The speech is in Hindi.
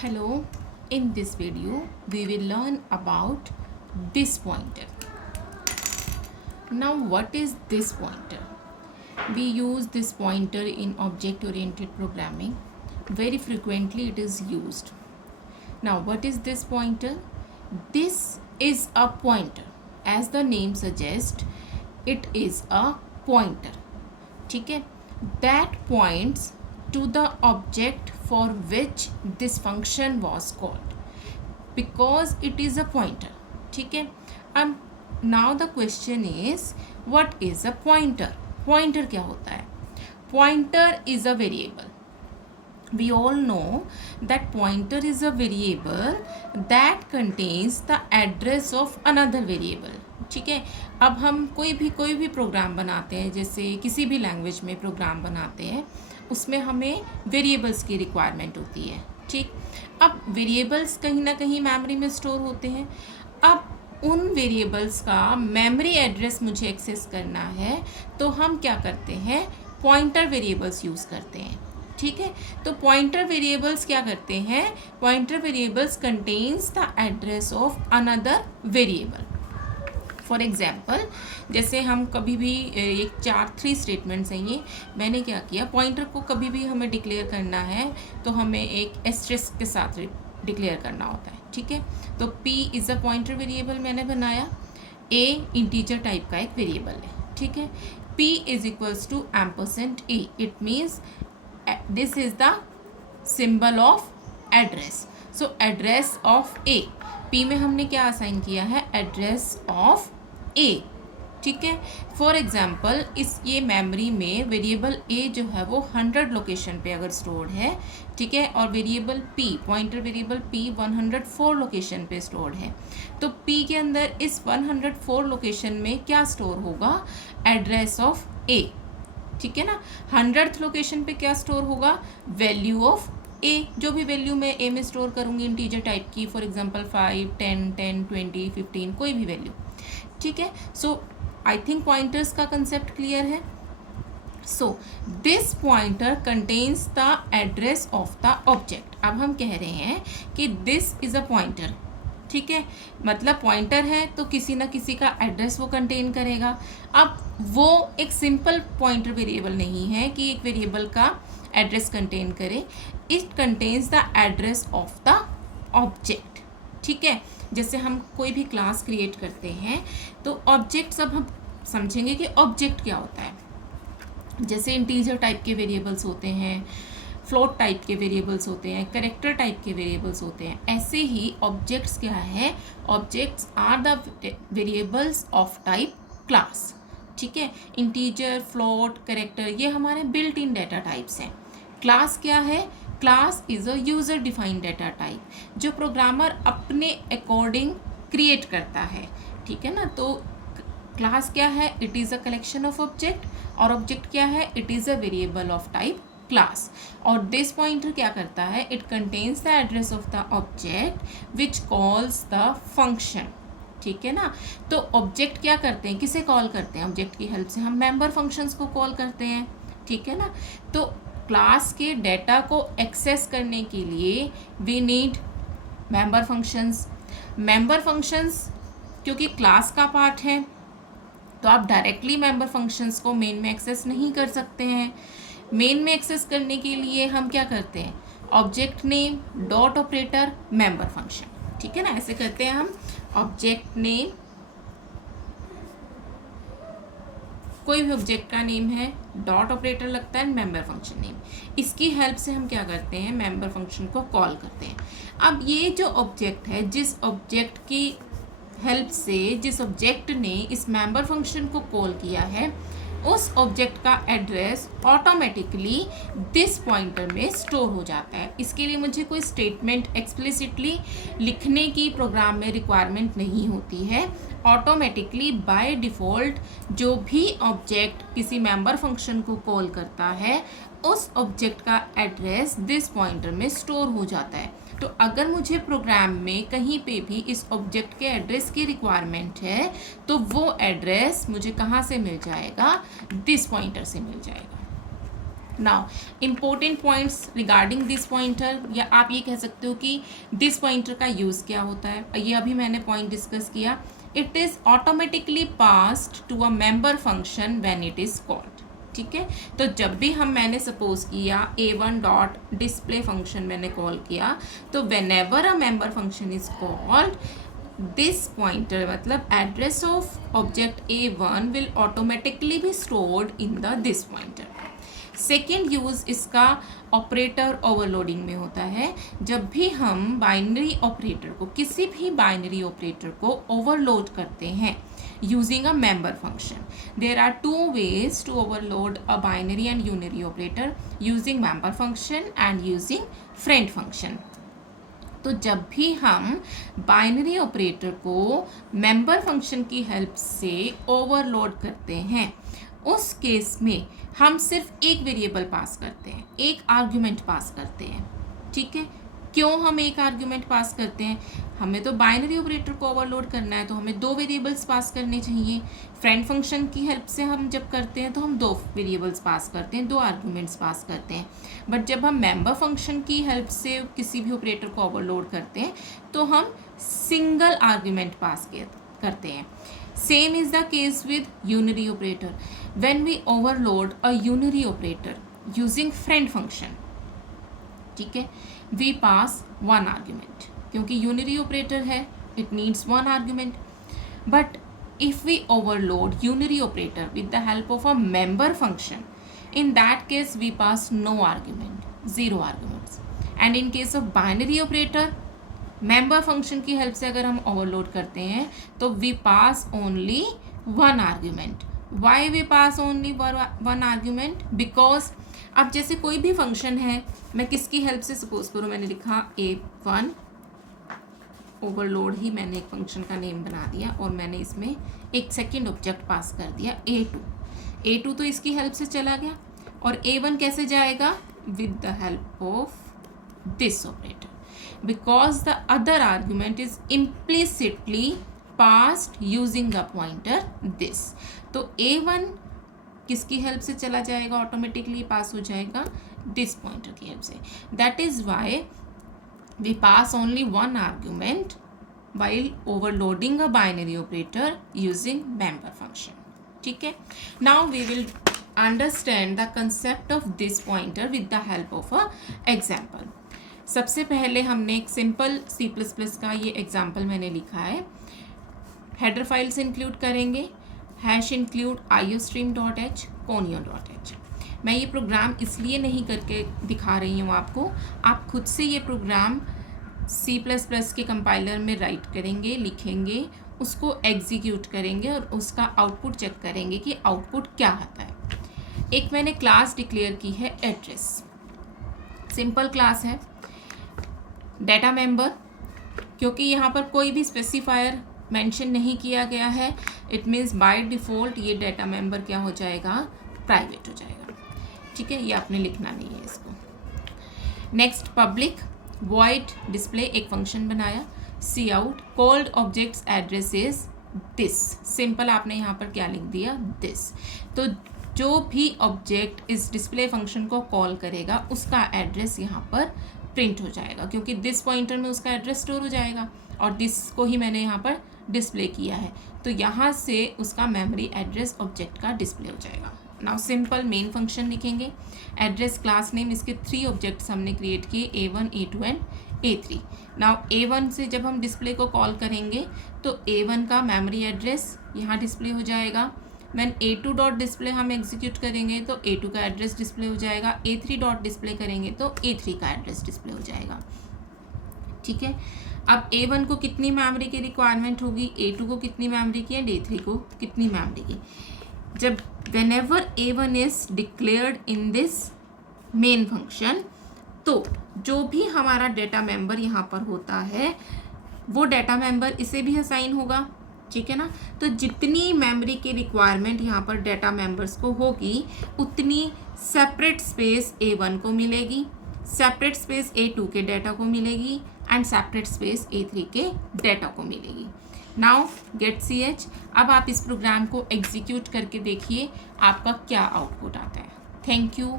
Hello, in this video we will learn about this pointer. Now what is this pointer? We use this pointer in object oriented programming. Very frequently it is used. Now what is this pointer? This is a pointer. As the name suggests, it is a pointer. ठीक है, that points to the object for which this function was called because it is a pointer. ठीक है, अब now the question is what is a pointer? Pointer क्या होता है? Pointer is a variable. We all know that pointer is a variable that contains the address of another variable. ठीक है, अब हम कोई भी प्रोग्राम बनाते हैं, जैसे किसी भी लैंग्वेज में प्रोग्राम बनाते हैं, उसमें हमें वेरिएबल्स की रिक्वायरमेंट होती है. ठीक, अब वेरिएबल्स कहीं ना कहीं मेमोरी में स्टोर होते हैं. अब उन वेरिएबल्स का मेमोरी एड्रेस मुझे एक्सेस करना है, तो हम क्या करते हैं? पॉइंटर वेरिएबल्स यूज़ करते हैं. ठीक है, तो पॉइंटर वेरिएबल्स क्या करते हैं? Pointer variables contains the address of another variable. For example, जैसे हम कभी भी एक 3 स्टेटमेंट्स हैं ये, मैंने क्या किया, पॉइंटर को कभी भी हमें डिक्लेयर करना है तो हमें एक एस्टेरिस्क के साथ डिक्लेयर करना होता है. ठीक है, तो p is a pointer variable मैंने बनाया. a इंटीजर टाइप का एक वेरिएबल है. ठीक है, p is equals to %a. It means this is the symbol of address. So address of a, p में हमने क्या असाइन किया है? address of a. ठीक है, फॉर एग्जाम्पल इस ये मेमोरी में वेरिएबल a जो है वो 100 लोकेशन पे अगर स्टोर्ड है, ठीक है, और variable p, pointer variable p 104 location पे स्टोर्ड है, तो p के अंदर इस 104 लोकेशन में क्या स्टोर होगा? Address of a. ठीक है ना. 100th लोकेशन पे क्या स्टोर होगा? Value of a. जो भी वैल्यू मैं a में स्टोर करूँगी इंटीजर टाइप की, फॉर एग्जांपल 5, 10, 10, 20, 15, कोई भी वैल्यू. ठीक है, सो आई थिंक पॉइंटर्स का कंसेप्ट क्लियर है. So this pointer contains the address of the object. अब हम कह रहे हैं कि दिस इज अ पॉइंटर. ठीक है, मतलब पॉइंटर है तो किसी ना किसी का एड्रेस वो कंटेन करेगा. अब वो एक सिंपल पॉइंटर वेरिएबल नहीं है कि एक वेरिएबल का एड्रेस कंटेन करे. It contains the address of the object. ठीक है, जैसे हम कोई भी क्लास क्रिएट करते हैं तो ऑब्जेक्ट्स, अब हम समझेंगे कि ऑब्जेक्ट क्या होता है. जैसे इंटीजर टाइप के वेरिएबल्स होते हैं, फ्लोट टाइप के वेरिएबल्स होते हैं, कैरेक्टर टाइप के वेरिएबल्स होते हैं, ऐसे ही ऑब्जेक्ट्स क्या है? Objects are the variables of type class. ठीक है, इंटीजर, फ्लोट, कैरेक्टर ये हमारे बिल्ट इन डाटा टाइप्स हैं. क्लास क्या है? Class is a user defined data type जो प्रोग्रामर अपने अकॉर्डिंग क्रिएट करता है. ठीक है ना, तो क्लास क्या है? It is a collection of object. और ऑब्जेक्ट क्या है? It is a variable of type class. और दिस पॉइंटर क्या करता है? It contains the address of the object which calls the function. ठीक है ना, तो ऑब्जेक्ट क्या करते हैं? किसे कॉल करते हैं? ऑब्जेक्ट की हेल्प से हम मेंबर फंक्शंस को कॉल करते हैं. ठीक है ना, तो क्लास के डेटा को एक्सेस करने के लिए we need member functions. Member functions क्योंकि क्लास का पार्ट है तो आप डायरेक्टली मेंबर फंक्शंस को मेन में एक्सेस नहीं कर सकते हैं. मेन में एक्सेस करने के लिए हम क्या करते हैं? Object name dot operator member function. ठीक है ना, ऐसे करते हैं हम. ऑब्जेक्ट नेम, कोई भी ऑब्जेक्ट का नेम है, डॉट ऑपरेटर लगता है, मेंबर फंक्शन नेम. इसकी हेल्प से हम क्या करते हैं? मेंबर फंक्शन को कॉल करते हैं. अब ये जो ऑब्जेक्ट है, जिस ऑब्जेक्ट की हेल्प से जिस ऑब्जेक्ट ने इस मेंबर फंक्शन को कॉल किया है, उस ऑब्जेक्ट का एड्रेस ऑटोमेटिकली दिस पॉइंटर में स्टोर हो जाता है. इसके लिए मुझे कोई स्टेटमेंट एक्सप्लिसिटली लिखने की प्रोग्राम में रिक्वायरमेंट नहीं होती है. ऑटोमेटिकली बाय डिफ़ॉल्ट जो भी ऑब्जेक्ट किसी मेंबर फंक्शन को कॉल करता है, उस ऑब्जेक्ट का एड्रेस दिस पॉइंटर में स्टोर हो जाता है. तो अगर मुझे प्रोग्राम में कहीं पे भी इस ऑब्जेक्ट के एड्रेस की रिक्वायरमेंट है तो वो एड्रेस मुझे कहाँ से मिल जाएगा? दिस पॉइंटर से मिल जाएगा. Now important points regarding this pointer, या आप ये कह सकते हो कि दिस पॉइंटर का यूज़ क्या होता है। ये अभी मैंने पॉइंट डिस्कस किया। It is automatically passed to a member function when it is called. ठीक है, तो जब भी मैंने सपोज किया a1 डॉट डिस्प्ले फंक्शन मैंने कॉल किया, तो whenever a member function is called, this pointer मतलब address of object a1 will automatically be stored in the this pointer. Second use इसका ऑपरेटर ओवरलोडिंग में होता है। जब भी हम बाइनरी ऑपरेटर को, किसी भी बाइनरी ऑपरेटर को ओवरलोड करते हैं using a member function. There are two ways to overload a binary and unary operator, using member function and using friend function. तो जब भी हम बाइनरी ऑपरेटर को मेंबर फंक्शन की हेल्प से ओवरलोड करते हैं, उस केस में हम सिर्फ एक वेरिएबल पास करते हैं, एक आर्ग्यूमेंट पास करते हैं। ठीक है, क्यों हम एक आर्ग्यूमेंट पास करते हैं? हमें तो बाइनरी ऑपरेटर को ओवरलोड करना है, तो हमें दो वेरिएबल्स पास करने चाहिए। फ्रेंड फंक्शन की हेल्प से हम जब करते हैं तो हम दो वेरिएबल्स पास करते हैं, दो आर्ग्यूमेंट्स पास करते हैं। बट जब हम मेंबर फंक्शन की हेल्प से किसी भी ऑपरेटर को ओवरलोड करते हैं तो हम सिंगल आर्ग्यूमेंट पास करते हैं। Same is the case with unary operator. When we overload a unary operator using friend function, ठीक है, वी पास वन आर्ग्यूमेंट, क्योंकि यूनरी ऑपरेटर है, it needs one argument. But if we overload unary operator with the help of a member function, in that case we pass no argument, zero arguments. And in case of binary operator, member function की हेल्प से अगर हम ओवरलोड करते हैं तो we pass only one argument. Why we pass only one argument? Because अब जैसे कोई भी फंक्शन है, मैं किसकी हेल्प से, सपोज करो मैंने लिखा a1, ओवरलोड ही मैंने एक फंक्शन का नेम बना दिया और मैंने इसमें एक सेकेंड ऑब्जेक्ट पास कर दिया a2 तो इसकी हेल्प से चला गया, और a1 कैसे जाएगा? With the help of this operator, because the other argument is implicitly passed using the pointer this. तो a1 किसकी हेल्प से चला जाएगा? ऑटोमेटिकली पास हो जाएगा दिस पॉइंटर की हेल्प से। That is why we pass only one argument while overloading a binary operator using member function. ठीक है, now we will understand the concept of this pointer with the help of a example. सबसे पहले हमने एक सिंपल C++ का ये एग्जाम्पल मैंने लिखा है। हेडर फाइल्स इंक्लूड करेंगे, हैश इंक्लूड iostream.h, conio.h। मैं ये प्रोग्राम इसलिए नहीं करके दिखा रही हूँ आपको, आप खुद से ये प्रोग्राम C++ के कंपाइलर में राइट करेंगे, लिखेंगे, उसको एग्जीक्यूट करेंगे और उसका आउटपुट चेक करेंगे कि आउटपुट क्या आता है। एक मैंने क्लास डिक्लेयर की है एड्रेस, सिंपल क्लास है। डेटा मेंबर, क्योंकि यहाँ पर कोई भी स्पेसिफायर मेंशन नहीं किया गया है, इट मीन्स बाय डिफ़ॉल्ट ये डेटा मेंबर क्या हो जाएगा? प्राइवेट हो जाएगा। ठीक है, ये आपने लिखना नहीं है इसको। नेक्स्ट, पब्लिक void डिस्प्ले, एक फंक्शन बनाया। C out, called objects address is this, simple आपने यहाँ पर क्या लिख दिया? दिस। तो जो भी ऑब्जेक्ट इस डिस्प्ले फंक्शन को कॉल करेगा उसका एड्रेस यहाँ पर प्रिंट हो जाएगा, क्योंकि दिस पॉइंटर में उसका एड्रेस स्टोर हो जाएगा और दिस को ही मैंने यहाँ पर डिस्प्ले किया है, तो यहाँ से उसका मेमोरी एड्रेस ऑब्जेक्ट का डिस्प्ले हो जाएगा। नाउ सिंपल मेन फंक्शन लिखेंगे, एड्रेस क्लास नेम, इसके 3 ऑब्जेक्ट्स हमने क्रिएट किए, a1, a2 and a3। Now a1 से जब हम डिस्प्ले को कॉल करेंगे तो a1 का मेमोरी एड्रेस यहाँ डिस्प्ले हो जाएगा। व्हेन a2 डॉट डिस्प्ले हम एग्जीक्यूट करेंगे तो a2 का एड्रेस डिस्प्ले हो जाएगा, a3 डॉट डिस्प्ले करेंगे तो a3 का एड्रेस डिस्प्ले हो जाएगा। ठीक है, अब a1 को कितनी मेमोरी की रिक्वायरमेंट होगी, a2 को कितनी मेमोरी की एंड a3 को कितनी मेमोरी की। जब whenever a1 is declared in this main function, तो जो भी हमारा डेटा मेंबर यहाँ पर होता है वो डेटा मेंबर इसे भी असाइन होगा। ठीक है ना, तो जितनी मेमोरी की रिक्वायरमेंट यहाँ पर डेटा मेंबर्स को होगी उतनी सेपरेट स्पेस a1 को मिलेगी, सेपरेट स्पेस a2 के डेटा को मिलेगी एंड सेपरेट स्पेस a3 के डेटा को मिलेगी। नाउ गेट ch, अब आप इस प्रोग्राम को एग्जीक्यूट करके देखिए आपका क्या आउटपुट आता है। Thank you.